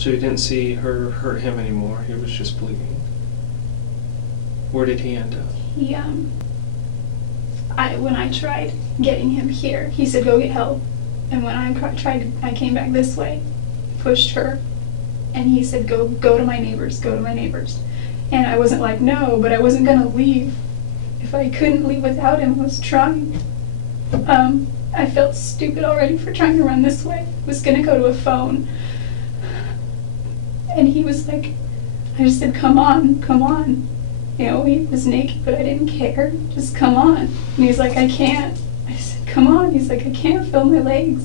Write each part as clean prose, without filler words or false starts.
So you didn't see her hurt him anymore, he was just bleeding. Where did he end up? He, when I tried getting him here, he said, go get help. And when I came back this way, pushed her, and he said, go to my neighbors, go to my neighbors. And I wasn't like, no, but I wasn't gonna leave. If I couldn't leave without him, I was trying. I felt stupid already for trying to run this way. I was gonna go to a phone. And he was like, I just said, come on, come on. You know, he was naked, but I didn't care. Just come on. And he's like, I can't. I said, come on. He's like, I can't feel my legs.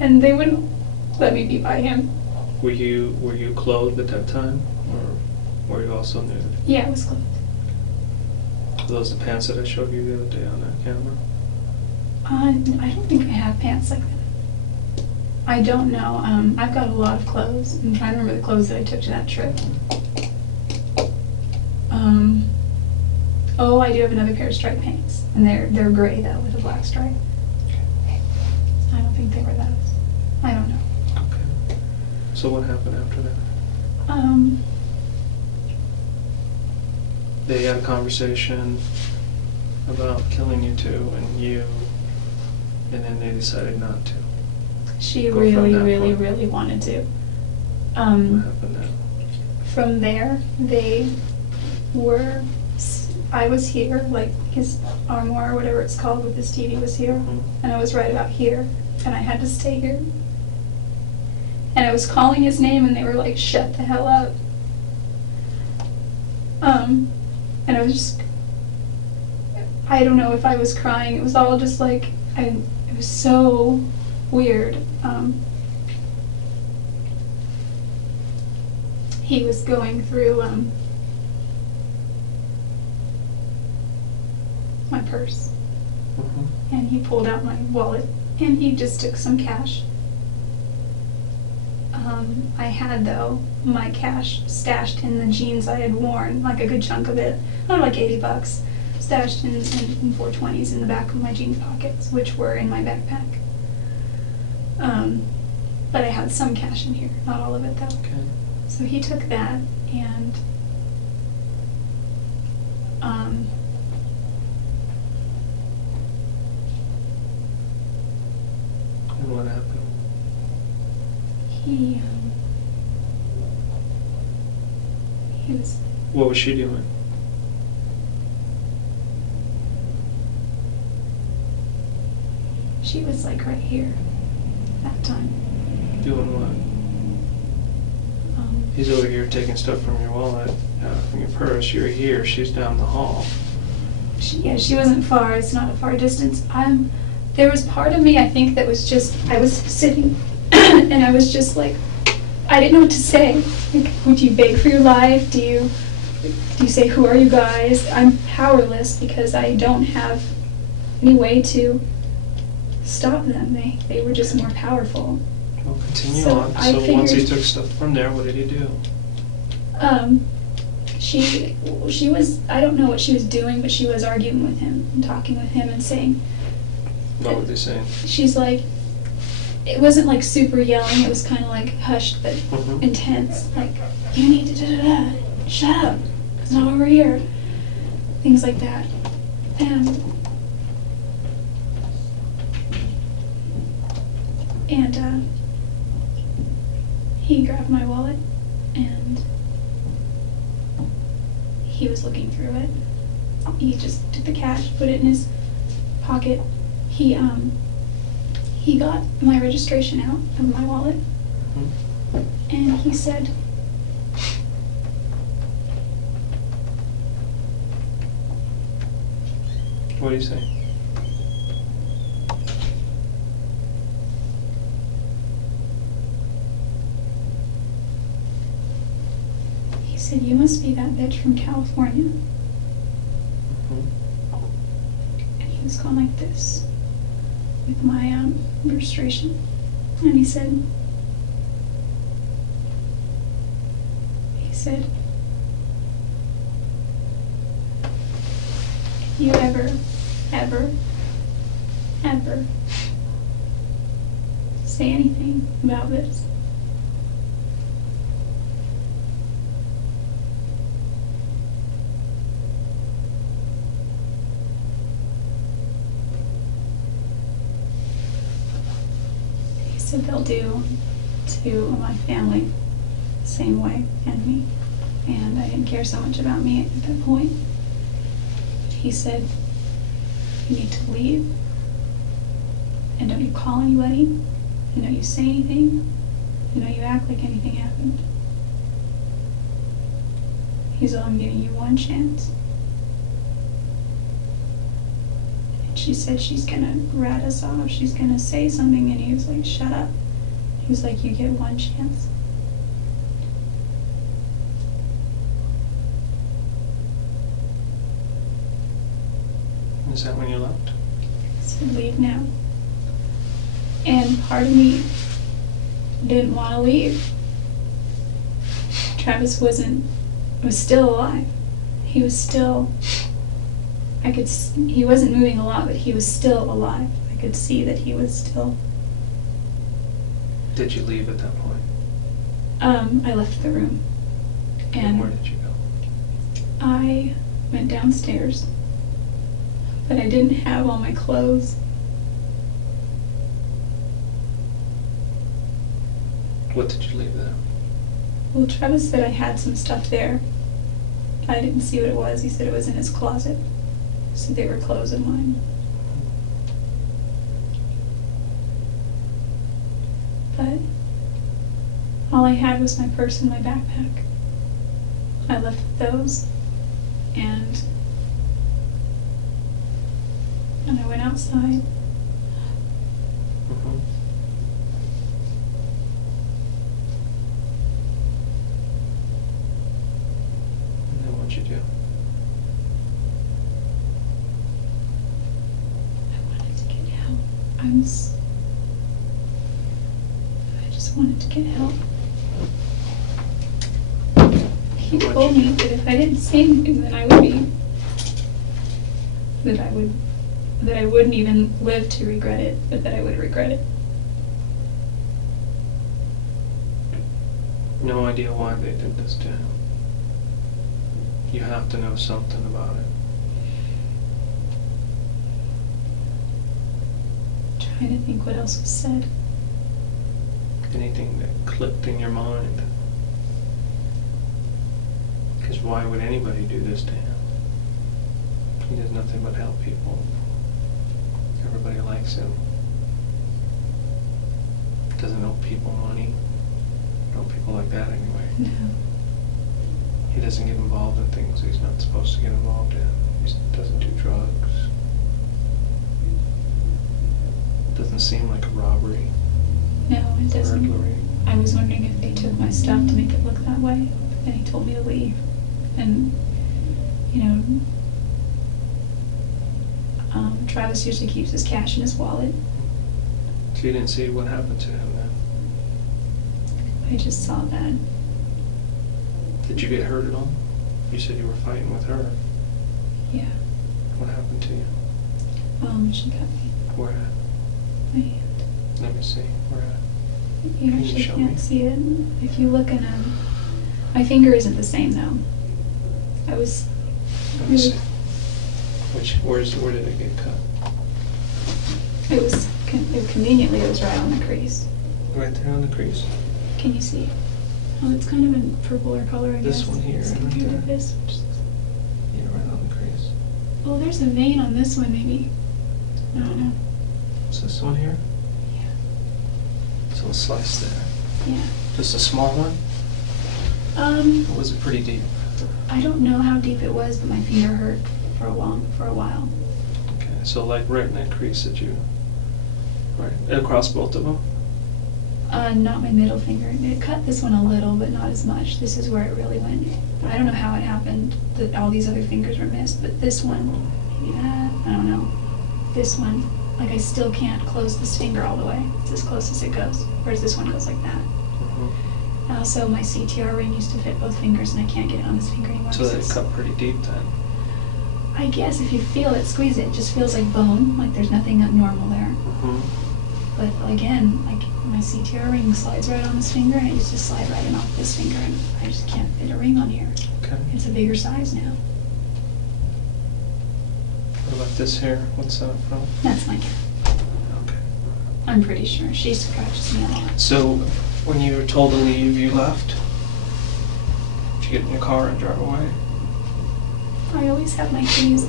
And they wouldn't let me be by him. Were you clothed at that time, or were you also nude? Yeah, I was clothed. Are those the pants that I showed you the other day on that camera? I don't think I have pants like that. I don't know. I've got a lot of clothes. I'm trying to remember the clothes that I took to that trip. Oh, I do have another pair of striped pants, and they're gray though with a black stripe. I don't think they were those. I don't know. Okay. So what happened after that? They had a conversation about killing you two, and then they decided not to. She really wanted to. What happened then? From there, I was here, like his armoire or whatever it's called with his TV was here, and I was right about here, and I had to stay here. And I was calling his name, and they were like, shut the hell up. And I was just, I don't know if I was crying. It was all just like, it was so weird. He was going through my purse, and he pulled out my wallet, and he just took some cash. I had, though, my cash stashed in the jeans I had worn, like a good chunk of it, like $80, stashed in 420s in the back of my jeans pockets, which were in my backpack. But I had some cash in here, not all of it, though. Okay. So he took that, and And what happened? he was... What was she doing? She was like right here, that time. Doing what? He's over here taking stuff from your wallet, from your purse. You're here, she's down the hall. She wasn't far. It's not a far distance. There was part of me, I think, that was just, I was sitting and I was just like, I didn't know what to say. Like, would you beg for your life? Do you say, who are you guys? I'm powerless because I don't have any way to stop them. They were just more powerful. Well, continue So on. I So once he figured- took stuff from there, what did he do? She was, I don't know what she was doing, but she was arguing with him and talking with him and saying, What were they saying? she's like, it wasn't like super yelling, it was kind of like hushed but intense, like, you need to da-da-da, shut up, it's not over here, things like that. And he grabbed my wallet and he was looking through it. He just took the cash, put it in his pocket. He got my registration out of my wallet, and he said, What do you say? he said, you must be that bitch from California. And he was going like this with my registration. And he said, if you ever say anything about this, he said they'll do to my family the same way, and me. And I didn't care so much about me at that point. He said, you need to leave, and don't you call anybody, and don't you say anything, and don't you act like anything happened. He's all, I'm giving you one chance. And she said she's gonna rat us off, she's gonna say something, and he was like, shut up. He was like, you get one chance. Is that when you left? I said, leave now. And part of me didn't want to leave. Travis was still alive. He was still, he wasn't moving a lot, but he was still alive. I could see that he was still. Did you leave at that point? I left the room. And where did you go? I went downstairs. But I didn't have all my clothes. What did you leave there? Well, Travis said I had some stuff there. I didn't see what it was. He said it was in his closet. He said they were clothes of mine. But all I had was my purse and my backpack. I left those, and I went outside. Mm-hmm. And then what'd you do? I wanted to get help. I just wanted to get help. He told me that if I didn't say anything, then I would be, that I wouldn't even live to regret it, but that I would regret it. No idea why they did this to him. You have to know something about it. Trying to think what else was said. Anything that clicked in your mind. Because why would anybody do this to him? He does nothing but help people. Everybody likes him. Doesn't owe people money. Don't owe people like that anyway. No. He doesn't get involved in things he's not supposed to get involved in. He doesn't do drugs. Doesn't seem like a robbery. No, it doesn't. Burglary. I was wondering if they took my stuff to make it look that way, but then he told me to leave. And, you know, Travis usually keeps his cash in his wallet. So you didn't see what happened to him then? I just saw that. Did you get hurt at all? You said you were fighting with her. Yeah. What happened to you? She got me. Where at? My hand. Let me see. Where at? You Can you actually show can't me? see it. If you look in my finger isn't the same though. I was Let me see. Where did it get cut? It was conveniently it was right on the crease. Right there on the crease? Can you see? Oh, it's kind of a purpler color, I guess. This one here, It's right compared to there. this. Yeah, right on the crease. Oh, there's a vein on this one, maybe. I don't know. Is this one here? Yeah. So a slice there. Yeah. Just a small one? Or was it pretty deep? I don't know how deep it was, but my finger hurt for a while. Okay, so like right in that crease that you, right, across both of them? Not my middle finger. It cut this one a little, but not as much. This is where it really went. I don't know how it happened that all these other fingers were missed, but this one, maybe that, I don't know. This one, like I still can't close this finger all the way. It's as close as it goes. Whereas this one goes like that. Mm-hmm. And also my CTR ring used to fit both fingers and I can't get it on this finger anymore. So that cut pretty deep then? I guess if you feel it, squeeze it. It just feels like bone, like there's nothing abnormal there. Mm-hmm. But again, like my CTR ring slides right on this finger, and it used to slide right in off this finger, and I just can't fit a ring on here. Okay. It's a bigger size now. What about this hair? What's that from? That's my cat. Okay. I'm pretty sure. She scratches me a lot. So, when you were told to leave, you left? Did you get in your car and drive away? I always have my keys.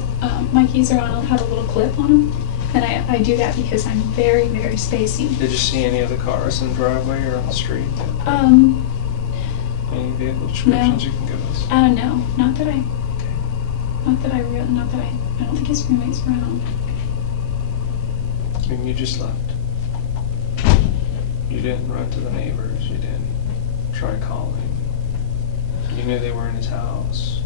My keys are on. I'll have a little clip on them, and I do that because I'm very, very spacey. Did you see any other cars in the driveway or on the street? Any vehicle descriptions you can give us? No, not that I don't think his roommate's around. And you just left. You didn't run to the neighbors. You didn't try calling. You knew they were in his house.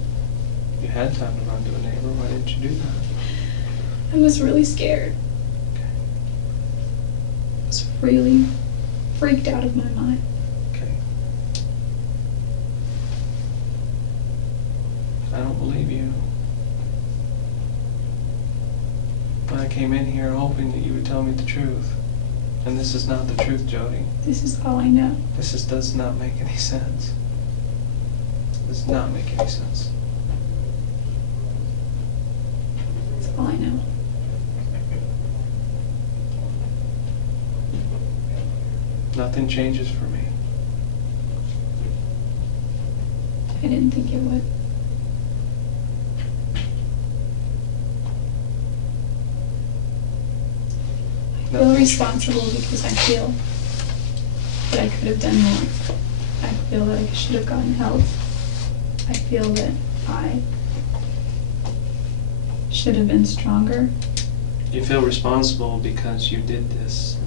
You had time to run to a neighbor. Why didn't you do that? I was really scared. Okay. I was really freaked out of my mind. Okay. I don't believe you. When I came in here hoping that you would tell me the truth. And this is not the truth, Jodi. This is all I know. This does not make any sense. This does not make any sense. That's all I know. Nothing changes for me. I didn't think it would. I feel responsible because I feel that I could have done more. I feel that I should have gotten help. I feel that I should have been stronger. You feel responsible because you did this.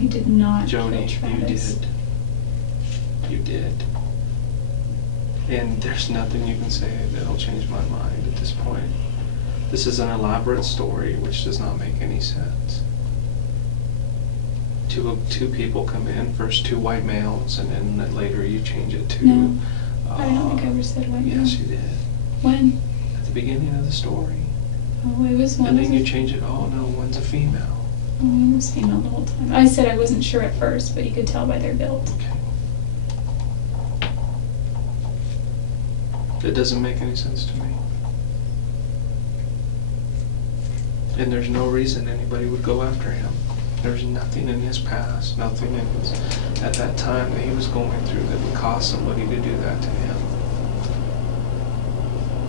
I did not Jodi, kill you Travis. did. You did. And there's nothing you can say that'll change my mind at this point. This is an elaborate story which does not make any sense. Two people come in, first two white males, and then later you change it to... No, I don't think I ever said white male. Yes, you did. When? At the beginning of the story. Oh, it was one. And then you change it, oh no, one's a female. Oh, it was female the whole time. I said I wasn't sure at first, but you could tell by their build. Okay. It doesn't make any sense to me. And there's no reason anybody would go after him. There's nothing in his past, nothing in his, at that time that he was going through that would cause somebody to do that to him.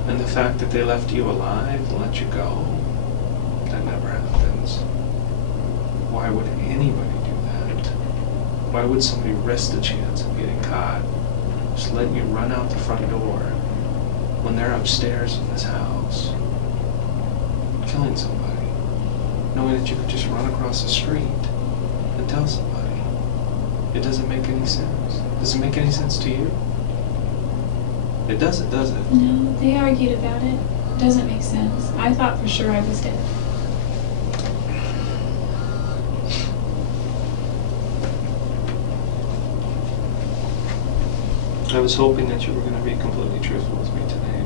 And the fact that they left you alive and let you go, that never happens. Why would anybody do that? Why would somebody risk the chance of getting caught? Just letting you run out the front door when they're upstairs in this house, killing somebody, knowing that you could just run across the street and tell somebody. It doesn't make any sense. Does it make any sense to you? It doesn't, does it? No, they argued about it. It doesn't make sense. I thought for sure I was dead. I was hoping that you were going to be completely truthful with me today,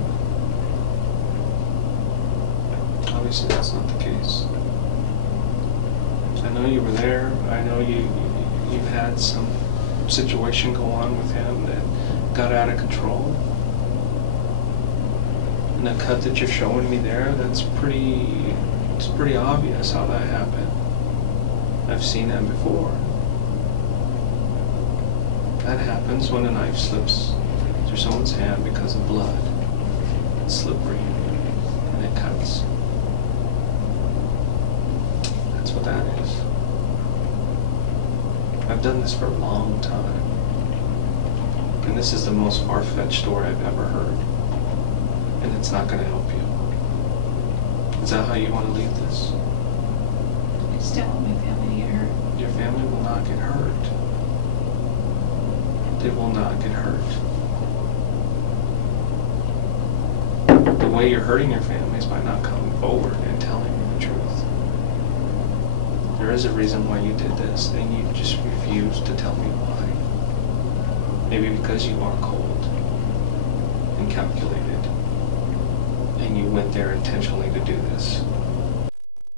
but obviously that's not the case. I know you were there. I know you had some situation go on with him that got out of control. And the cut that you're showing me there, it's pretty obvious how that happened. I've seen that before. That happens when a knife slips through someone's hand because of blood. It's slippery and it cuts. That's what that is. I've done this for a long time. And this is the most far-fetched story I've ever heard. And it's not going to help you. Is that how you want to leave this? I just don't want my family to get hurt. Your family will not get hurt. They will not get hurt. The way you're hurting your family is by not coming forward and telling you the truth. There is a reason why you did this, and you just refuse to tell me why. Maybe because you are cold and calculated and you went there intentionally to do this.